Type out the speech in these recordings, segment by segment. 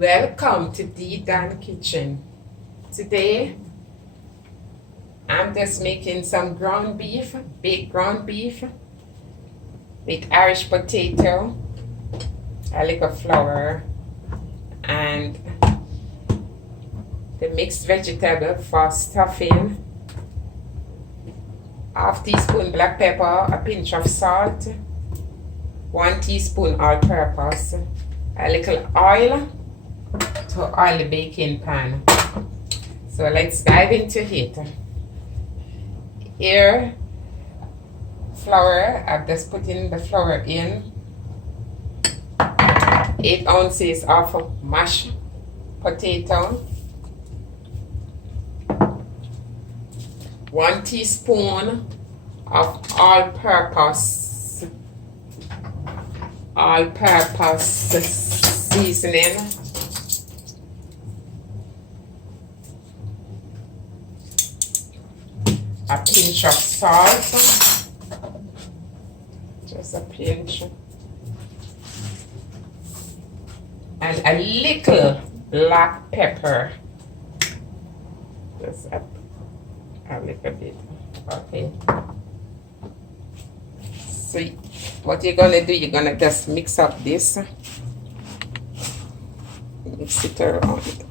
Welcome to D Dan Kitchen. Today I'm just making some ground beef, baked ground beef with Irish potato, a little flour, and the mixed vegetable for stuffing, half teaspoon black pepper, a pinch of salt, 1 teaspoon all-purpose, a little oil to oil the baking pan. So let's dive into it. Here, flour, I've just put in the flour in, 8 ounces of mashed potato, 1 teaspoon of all-purpose seasoning, a pinch of salt, just a pinch, and a little black pepper, just a little bit. Okay, so what you're gonna do, you're gonna just mix up this, mix it around.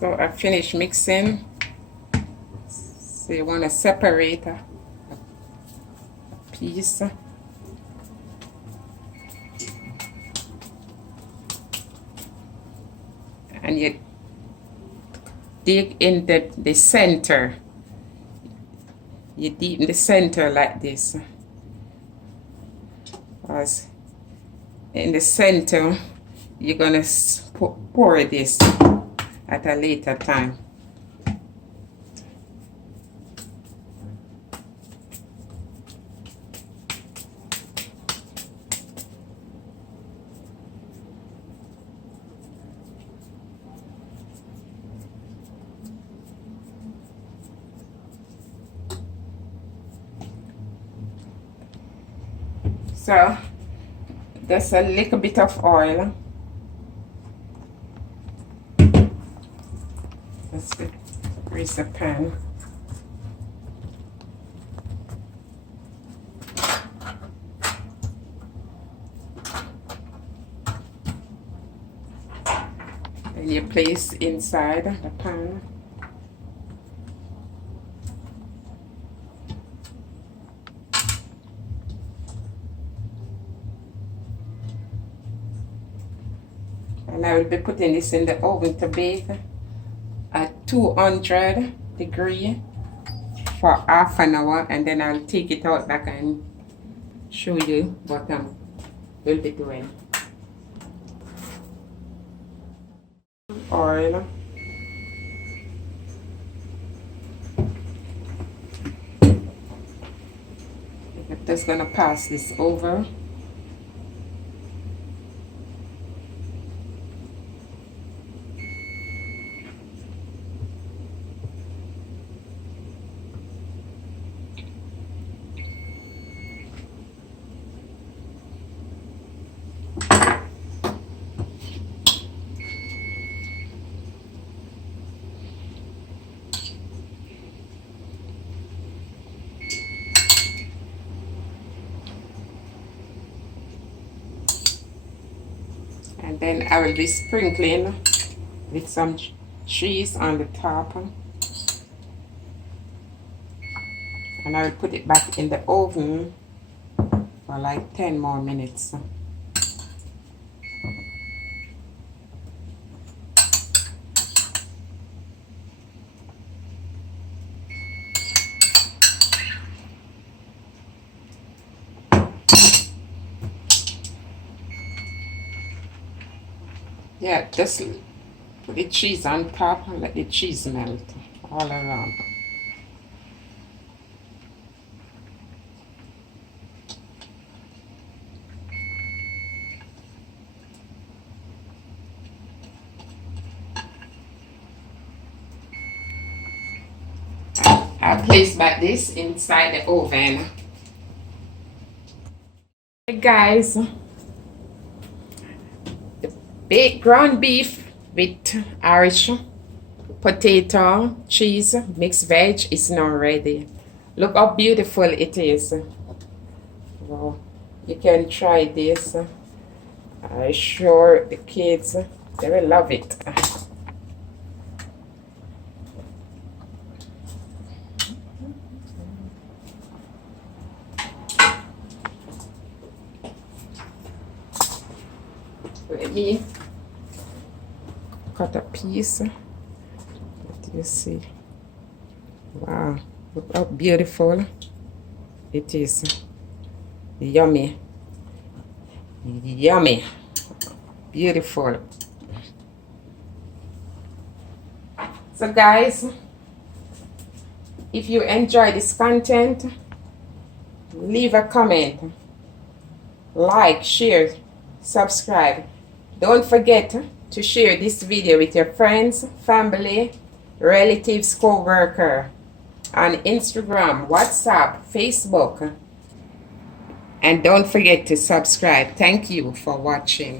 So I finished mixing. So you want to separate a piece. And you dig in the center. You deep in the center like this. Because in the center, you're going to pour this at a later time. So there's a little bit of oil. Let's grease the pan. And you place inside the pan. And I will be putting this in the oven to bake at 200 degrees for half an hour, and then I'll take it out back and show you what I will be doing. Oil. I'm just gonna pass this over. And then I will be sprinkling with some cheese on the top. And I will put it back in the oven for like 10 more minutes. Yeah, just put the cheese on top and let the cheese melt all around. I'll place back this inside the oven. Hey guys, the baked ground beef with Irish potato, cheese, mixed veg is now ready. Look how beautiful it is. Wow. You can try this. I'm sure the kids, they will love it. Let me cut a piece. What do you see? Wow, look how beautiful it is. Yummy. Yummy. Beautiful. So guys, if you enjoy this content, leave a comment, like, share, subscribe. Don't forget to share this video with your friends, family, relatives, co-worker on Instagram, WhatsApp, Facebook. And don't forget to subscribe. Thank you for watching.